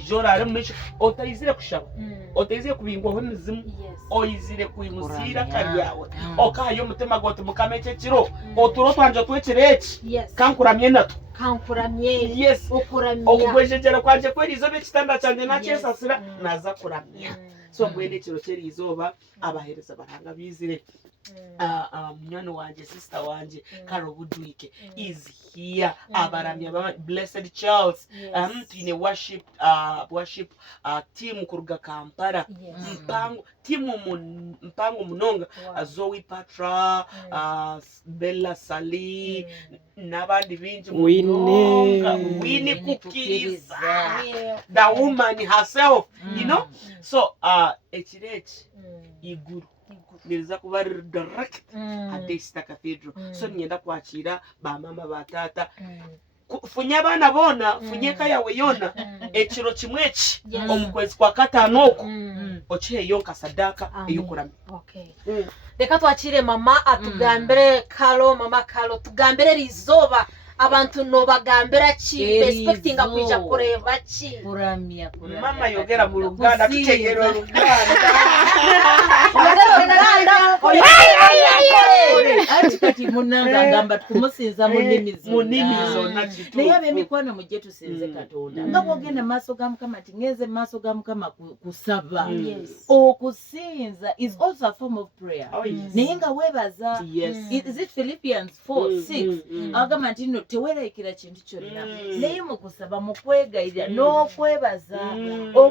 ijora ari mumisho otayizire kushaba otayizire kubingwaho imizimu oyizire kuyimusira kari yawe okayo mutima gote mukameke kiro oturo twanje twekireki kankuramye nato yes okugwejejera kwanje kweri izobe kitanda cyanje nacyesasira naza kuramya so mwene kiro cyeri izoba abahereza baranga bizire mwana wanje sister wanje Carol Budwike is here abaramya Blessed Charles tine worship team kuruga Kampala mpango munonga Zoe Patra Bella Sali nabandi binji munonga Winnie kukiriza the woman herself you know so ekireki iguru niliza kuba direct at Daystar Cathedral so nyenda kwakira ba mama batata funya abana bona funyeka yawe yona ekiro kimweki omukwezi kwa katanoko ochihe yonka sadaka eyokuramya reka twakire mama atugambire mama Kalo tugambire rizoba abantu no bagambira ki respecting akwijja kureba ki kuramya mama yogera mu Ruganda tutegero Ruganda ati munanga ngamba kumusinza munimizo nakitu naye abemikwano mujje tusinze Katonda nga bogenda maaso ga Mukama ati ngeze maaso ga Mukama kusaba okusinza is also a form of prayer naye nga webaza is it Philippians 4:6 agamba nti no tewerekera kintu kyonna naye mu kusaba mu kwegayirira n'okwebaza